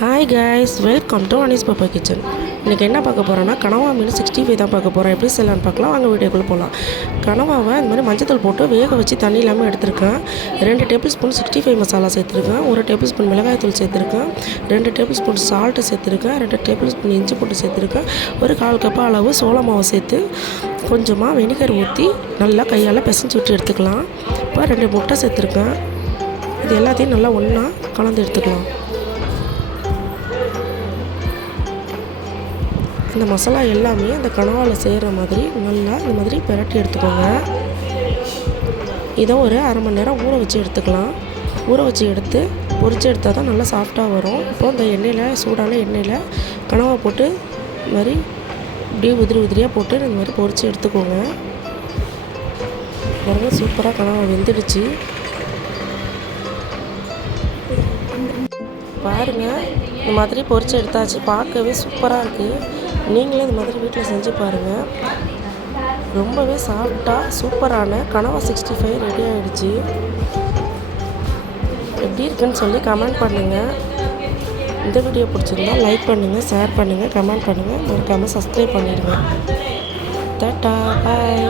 Hi guys welcome to Anis Pappa Kitchen இன்றைக்கி என்ன பார்க்க போகிறோன்னா கனவா மீன் சிக்ஸ்டி ஃபைவ் தான் பார்க்க போகிறோம் எப்படி செய்யலான்னு பார்க்கலாம். வாங்க வீடியோக்குள்ளே போகலாம் கனவாவை இந்த மாதிரி மஞ்சத்தூள் போட்டு வேக வச்சு தண்ணி இல்லாமல் எடுத்திருக்கேன். ரெண்டு tablespoon sixty five masala சேர்த்துருக்கேன். ஒரு டேபிள் ஸ்பூன் மிளகாய்த்தூள் சேர்த்துருக்கேன். ரெண்டு டேபிள் ஸ்பூன் சால்ட்டு சேர்த்துருக்கேன். ரெண்டு டேபிள் ஸ்பூன் இஞ்சி போட்டு சேர்த்துருக்கேன். ஒரு கால் கப்பு அளவு சோள மாவு சேர்த்து கொஞ்சமாக வெனிகர் ஊற்றி நல்லா கையால் பிசைஞ்சு விட்டு எடுத்துக்கலாம். இப்போ ரெண்டு முட்டை சேர்த்துருக்கேன். இது எல்லாத்தையும் நல்லா ஒன்றா கலந்து எடுத்துக்கலாம். இந்த மசாலா எல்லாமே அந்த கனவாவில் செய்கிற மாதிரி நல்லா இந்த மாதிரி பிரட்டி எடுத்துக்கோங்க. இதை ஒரு அரை மணி நேரம் ஊற வச்சு எடுத்துக்கலாம். ஊற வச்சு எடுத்து பொறிச்சு எடுத்தால் தான் நல்லா சாஃப்டாக வரும். இப்போ இந்த எண்ணெயில் சூடான எண்ணெயில் கனவா போட்டு இந்த மாதிரி இப்படியே உதிரி உதிரியாக போட்டு இந்த மாதிரி பொறிச்சு எடுத்துக்கோங்க. பாருங்கள் சூப்பராக கனவா வெந்துடுச்சு. பாருங்கள் இந்த மாதிரி பொரிச்சு எடுத்தாச்சு. பார்க்கவே சூப்பராக இருக்குது நீங்களே இந்த மாதிரி வீட்டில் செஞ்சு பாருங்கள் ரொம்பவே சாஃப்டாக சூப்பரான கனவா சிக்ஸ்டி ஃபைவ் ரெடி ஆகிடுச்சு எப்படி இருக்குன்னு சொல்லி கமெண்ட் பண்ணுங்கள் இந்த வீடியோ பிடிச்சிருந்தா லைக் பண்ணுங்கள் ஷேர் பண்ணுங்கள் கமெண்ட் பண்ணுங்கள் மறக்காமல் சப்ஸ்கிரைப் பண்ணிடுங்க. தட்டா பாய்